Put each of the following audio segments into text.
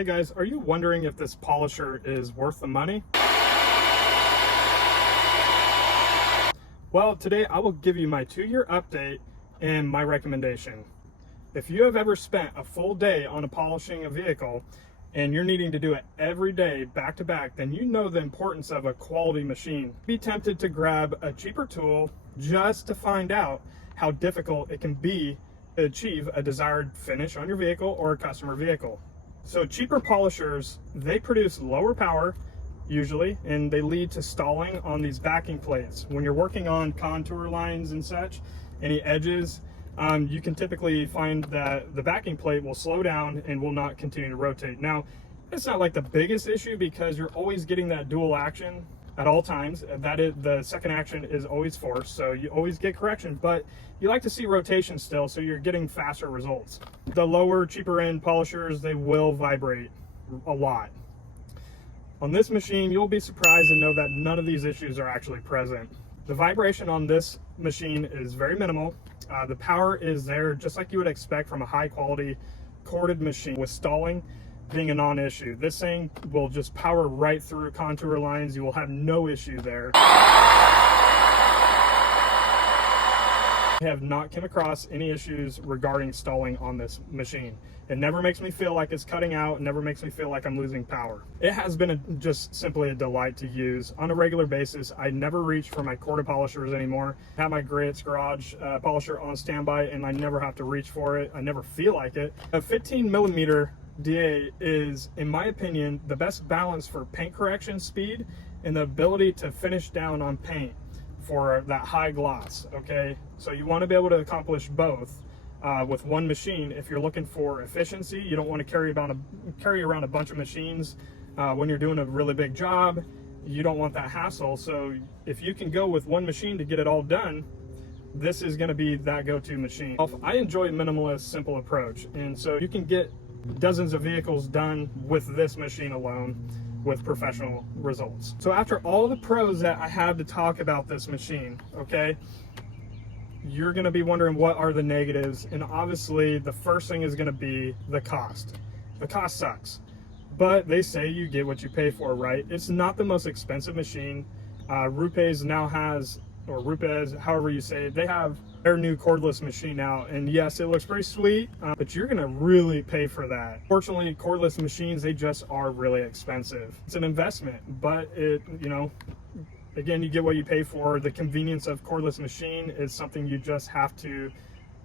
Hey guys, are you wondering if this polisher is worth the money? Well, today I will give you my 2-year update and my recommendation. If you have ever spent a full day on polishing a vehicle and you're needing to do it every day back to back, then you know the importance of a quality machine. Be tempted to grab a cheaper tool just to find out how difficult it can be to achieve a desired finish on your vehicle or a customer vehicle. So cheaper polishers, they produce lower power usually, and they lead to stalling on these backing plates. When you're working on contour lines and such, any edges, you can typically find that the backing plate will slow down and will not continue to rotate. Now, it's not like the biggest issue because you're always getting that dual action at all times. That is, the second action is always forced, so you always get correction, but you like to see rotation still, so you're getting faster results. The lower, cheaper end polishers, they will vibrate a lot. On this machine, you'll be surprised to know that none of these issues are actually present. The vibration on this machine is very minimal. The power is there just like you would expect from a high quality corded machine, with stalling being a non-issue. This thing will just power right through contour lines. You will have no issue there. I have not come across any issues regarding stalling on this machine. It never makes me feel like it's cutting out. It never makes me feel like I'm losing power. It has been just simply a delight to use on a regular basis. I never reach for my corded polishers anymore. I have my Grits Garage polisher on standby, and I never have to reach for it. I never feel like it. A 15mm DA is, in my opinion, the best balance for paint correction speed and the ability to finish down on paint for that high gloss. Okay, so you want to be able to accomplish both with one machine. If you're looking for efficiency, you don't want to carry around a bunch of machines when you're doing a really big job. You don't want that hassle. So if you can go with one machine to get it all done, this is going to be that go-to machine. I enjoy a minimalist, simple approach, and so you can get dozens of vehicles done with this machine alone with professional results. So after all the pros that I have to talk about this machine, okay, you're going to be wondering what are the negatives, and obviously the first thing is going to be the cost. The cost sucks, but they say you get what you pay for, right? It's not the most expensive machine. Rupes now has, or Rupes, however you say it, they have their new cordless machine out, and yes, it looks pretty sweet, but you're gonna really pay for that. Fortunately, cordless machines, they just are really expensive. It's an investment, but it, you know, again, you get what you pay for. The convenience of cordless machine is something you just have to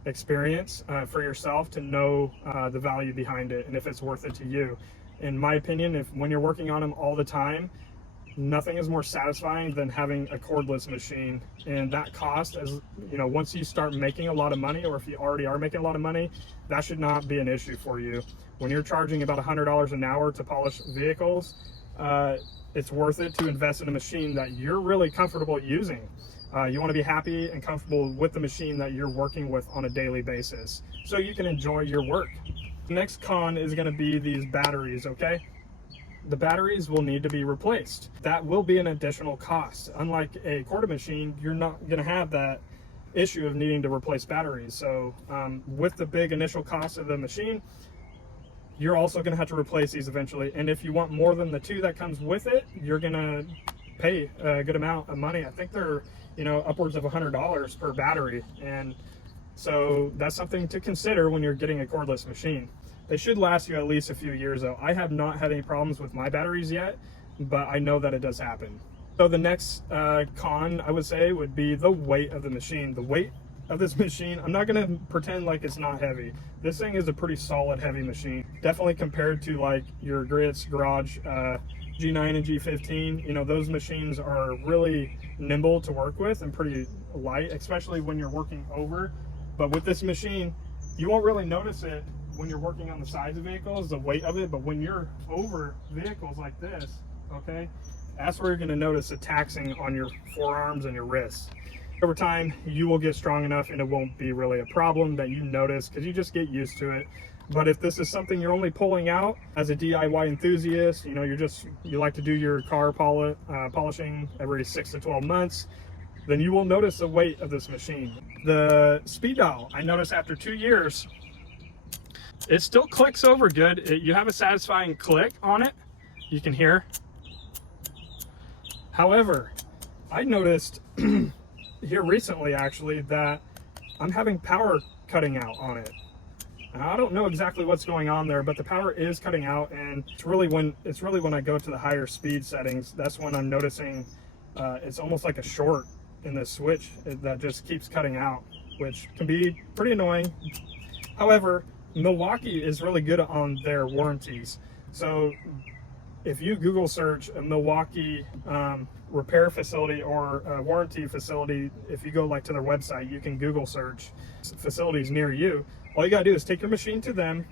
experience for yourself to know the value behind it and if it's worth it to you. In my opinion, when you're working on them all the time, nothing is more satisfying than having a cordless machine. And that cost, as you know, once you start making a lot of money, or if you already are making a lot of money, that should not be an issue for you. When you're charging about $100 an hour to polish vehicles, it's worth it to invest in a machine that you're really comfortable using. You want to be happy and comfortable with the machine that you're working with on a daily basis, so you can enjoy your work. The next con is going to be these batteries, okay? The batteries will need to be replaced. That will be an additional cost. Unlike a corded machine, you're not going to have that issue of needing to replace batteries. So with the big initial cost of the machine, you're also going to have to replace these eventually. And if you want more than the 2 that comes with it, you're going to pay a good amount of money. I think they're, you know, upwards of $100 per battery. And so that's something to consider when you're getting a cordless machine. They should last you at least a few years though. I have not had any problems with my batteries yet, but I know that it does happen. So the next con, I would say, would be the weight of the machine. The weight of this machine, I'm not gonna pretend like it's not heavy. This thing is a pretty solid heavy machine. Definitely compared to like your Grits Garage G9 and G15, you know, those machines are really nimble to work with and pretty light, especially when you're working over. But with this machine, you won't really notice it when you're working on the sides of vehicles, the weight of it, but when you're over vehicles like this, okay, that's where you're going to notice the taxing on your forearms and your wrists. Over time, you will get strong enough and it won't be really a problem that you notice because you just get used to it. But if this is something you're only pulling out as a DIY enthusiast, you know, you like to do your car polishing every 6 to 12 months, then you will notice the weight of this machine. The speed dial, I noticed after 2 years, It still clicks over good. You have a satisfying click on it, you can hear. However, I noticed here recently actually that I'm having power cutting out on it. I don't know exactly what's going on there, but the power is cutting out, and it's really when I go to the higher speed settings, that's when I'm noticing it's almost like a short in the switch that just keeps cutting out, which can be pretty annoying. However, Milwaukee is really good on their warranties. So if you Google search a Milwaukee repair facility or a warranty facility, if you go like to their website, you can Google search facilities near you. All you gotta do is take your machine to them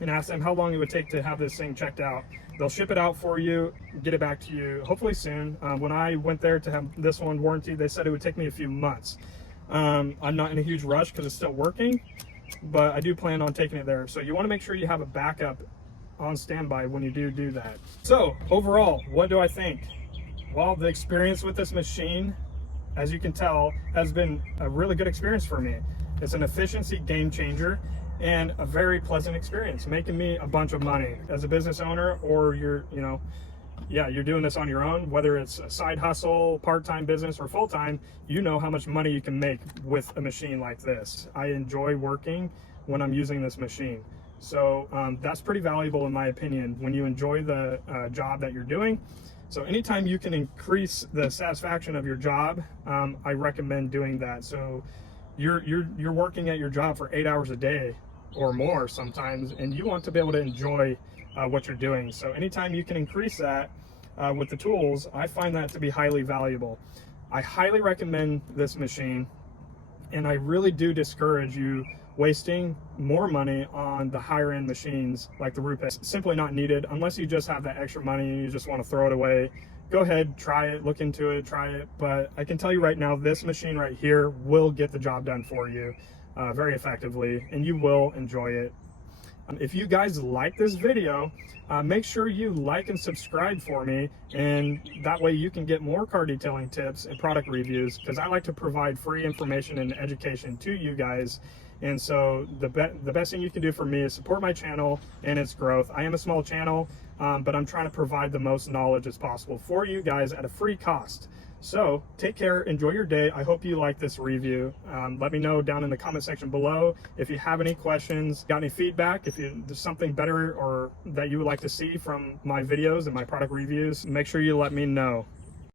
and ask them how long it would take to have this thing checked out. They'll ship it out for you, get it back to you hopefully soon. When I went there to have this one warranty, they said it would take me a few months. I'm not in a huge rush because it's still working, but I do plan on taking it there. So you want to make sure you have a backup on standby when you do that. So overall, what do I think? Well, the experience with this machine, as you can tell, has been a really good experience for me. It's an efficiency game changer and a very pleasant experience, making me a bunch of money as a business owner, or you're doing this on your own, whether it's a side hustle, part-time business, or full-time. You know how much money you can make with a machine like this. I enjoy working when I'm using this machine. So that's pretty valuable in my opinion when you enjoy the job that you're doing. So anytime you can increase the satisfaction of your job, I recommend doing that. So you're working at your job for 8 hours a day or more sometimes, and you want to be able to enjoy what you're doing. So anytime you can increase that with the tools, I find that to be highly valuable. I highly recommend this machine, and I really do discourage you wasting more money on the higher end machines like the Rupe. It's simply not needed unless you just have that extra money and you just want to throw it away. Go ahead, try it, look into it, try it. But I can tell you right now, this machine right here will get the job done for you very effectively, and you will enjoy it. If you guys like this video, make sure you like and subscribe for me, and that way you can get more car detailing tips and product reviews, because I like to provide free information and education to you guys. And so the best thing you can do for me is support my channel and its growth. I am a small channel, but I'm trying to provide the most knowledge as possible for you guys at a free cost. So take care, enjoy your day. I hope you like this review. Let me know down in the comment section below if you have any questions, got any feedback, if there's something better or that you would like to see from my videos and my product reviews. Make sure you let me know.